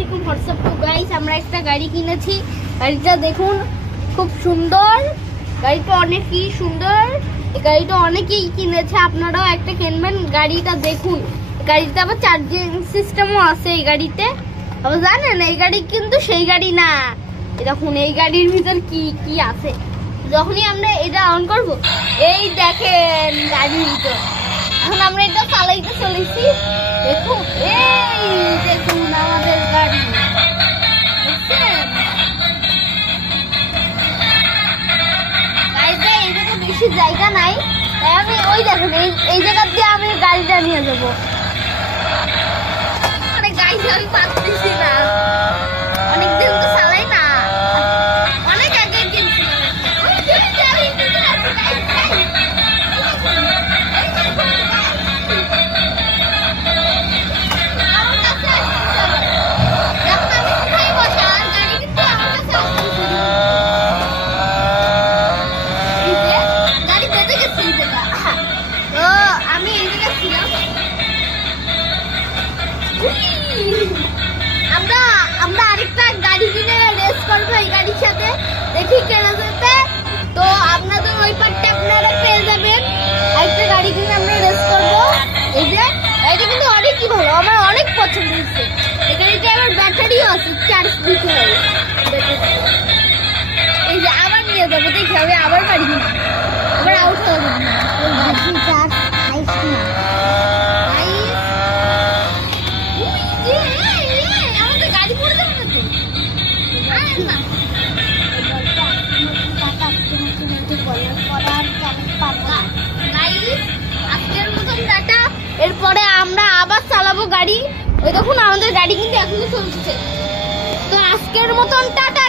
আলাইকুম WhatsApp two guys, আমরা একটা গাড়ি কিনেছি। গাড়িটা দেখুন, খুব সুন্দর। গাড়িটা অনেকই সুন্দর। এই গাড়িটা অনেকেই কিনেছে, আপনারাও একটা কিনবেন। গাড়িটা দেখুন, গাড়িতে আবার চার্জিং সিস্টেমও আছে এই গাড়িতে। আবার জানেন এই গাড়ি কিন্তু সেই গাড়ি না। দেখুন এই গাড়ির ভিতর কি কি আছে। যখনই আমরা এটা অন করব, এই দেখেন গাড়ির ভিতর। এখন আমরা এটা চালাইতে চলেছি। দেখুন এই দেখুন আমাদের গাড়ি, দেখছেন? গাড়িটা এই জায়গায় বেশি জায়গা নাই, তাই আমি ওই দেখুন এই জায়গা দিয়ে আমি গাড়িটা নিয়ে যাবো। মানে গাড়ি আমি পাচ্ছি না, অনেকদিন তো চালাই না, অনেক আগে কিনছিলাম। আমরা আরেকটা গাড়ি কিনে রেস করবো এই গাড়ির সাথে, দেখি কেনা যেতে। তো আপনাদের ওই পার্টটা আপনারা পেয়ে যাবেন। আরেকটা গাড়ি কিনে আমরা রেস করবো। এই যে গাড়িটা কিন্তু অনেকই ভালো, আমার অনেক পছন্দ হয়েছে। এই গাড়িটা আবার ব্যাটারিও আছে, চার্জ দিতে হবে। এই যে আবার নিয়ে যাবো, দেখি আমি আবার গাড়ি কিনে আবার আউট হয়ে যাবো। চার্জ এরপরে আমরা আবার চালাবো গাড়ি। ওই দেখুন আমাদের গাড়ি কিন্তু এখনো চলছে। তো আজকের মতন টাটা।